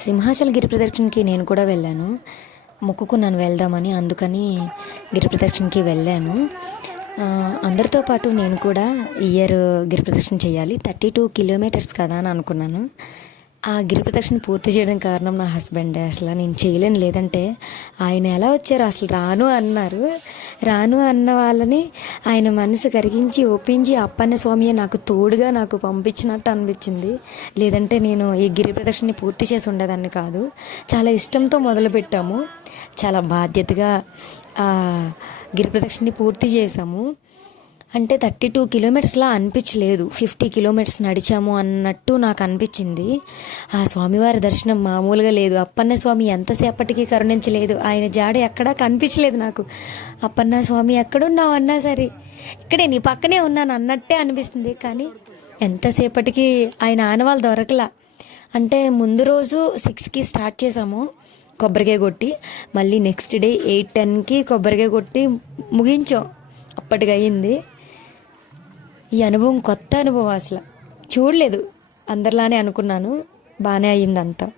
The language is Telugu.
సింహాచల్ గిరి ప్రదక్షిణకి నేను కూడా వెళ్ళాను. మొక్కుకున్నాను వెళ్దామని అందుకని గిరి ప్రదక్షిణకి వెళ్ళాను అందరితో పాటు నేను కూడా ఇయర్ గిరి ప్రదక్షిణ చేయాలి. థర్టీ టూ కిలోమీటర్స్ కదా అని అనుకున్నాను. ఆ గిరి ప్రదక్షిణ పూర్తి చేయడం కారణం నా హస్బెండ్. అసలు నేను చేయలేను లేదంటే ఆయన ఎలా వచ్చారు అసలు రాను అన్నారు. రాను అన్న వాళ్ళని ఆయన మనసు కరిగించి ఒప్పించి అప్పన్న స్వామియే నాకు తోడుగా నాకు పంపించినట్టు అనిపించింది. లేదంటే నేను ఈ గిరి ప్రదర్శనని పూర్తి చేసి ఉండేదాన్ని కాదు. చాలా ఇష్టంతో మొదలుపెట్టాము చాలా బాధ్యతగా గిరి ప్రదక్షిణని పూర్తి చేసాము అంటే థర్టీ టూ కిలోమీటర్స్లా అనిపించలేదు. ఫిఫ్టీ కిలోమీటర్స్ నడిచాము అన్నట్టు నాకు అనిపించింది. ఆ స్వామివారి దర్శనం మామూలుగా లేదు. అప్పన్న స్వామి ఎంతసేపటికి కరుణించలేదు. ఆయన జాడ ఎక్కడా కనిపించలేదు నాకు. అప్పన్న స్వామి ఎక్కడున్నావు అన్నా సరే? ఇక్కడే నీ పక్కనే ఉన్నాను అన్నట్టే అనిపిస్తుంది. కానీ ఎంతసేపటికి ఆయన ఆనవాళ్ళు దొరకలా. అంటే ముందు రోజు సిక్స్కి స్టార్ట్ చేసాము కొబ్బరికాయ కొట్టి. మళ్ళీ నెక్స్ట్ డే ఎయిట్ టెన్కి కొబ్బరికాయ కొట్టి ముగించాం. అప్పటికి ఈ అనుభవం కొత్త అనుభవం అసలు. చూడలేదు. అందరిలానే అనుకున్నాను. బాగానే అయ్యింది అంతా